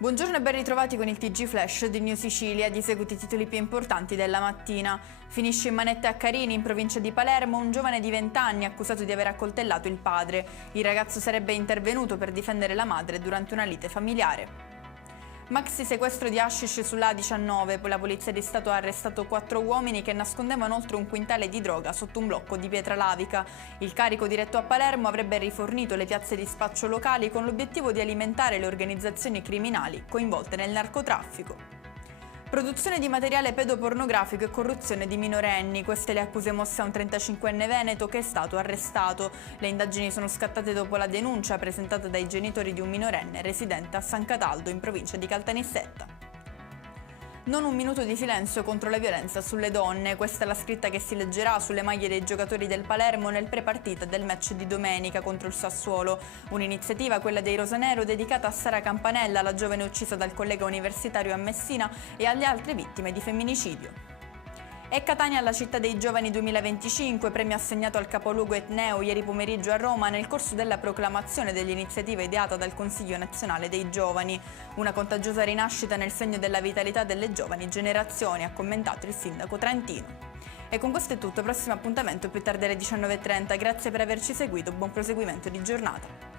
Buongiorno e ben ritrovati con il TG Flash di New Sicilia. Di seguito i titoli più importanti della mattina. Finisce in manette a Carini, in provincia di Palermo, un giovane di 20 anni accusato di aver accoltellato il padre. Il ragazzo sarebbe intervenuto per difendere la madre durante una lite familiare. Maxi sequestro di hashish sulla A19, poi la Polizia di Stato ha arrestato 4 uomini che nascondevano oltre un quintale di droga sotto un blocco di Pietralavica. Il carico diretto a Palermo avrebbe rifornito le piazze di spaccio locali con l'obiettivo di alimentare le organizzazioni criminali coinvolte nel narcotraffico. Produzione di materiale pedopornografico e corruzione di minorenni, queste le accuse mosse a un 35enne veneto che è stato arrestato. Le indagini sono scattate dopo la denuncia presentata dai genitori di un minorenne residente a San Cataldo in provincia di Caltanissetta. Non un minuto di silenzio contro la violenza sulle donne, questa è la scritta che si leggerà sulle maglie dei giocatori del Palermo nel pre-partita del match di domenica contro il Sassuolo. Un'iniziativa, quella dei Rosanero, dedicata a Sara Campanella, la giovane uccisa dal collega universitario a Messina, e alle altre vittime di femminicidio. E Catania alla città dei giovani 2025, premio assegnato al capoluogo etneo ieri pomeriggio a Roma nel corso della proclamazione dell'iniziativa ideata dal Consiglio Nazionale dei Giovani. Una contagiosa rinascita nel segno della vitalità delle giovani generazioni, ha commentato il sindaco trentino. E con questo è tutto, prossimo appuntamento più tardi alle 19:30. Grazie per averci seguito, buon proseguimento di giornata.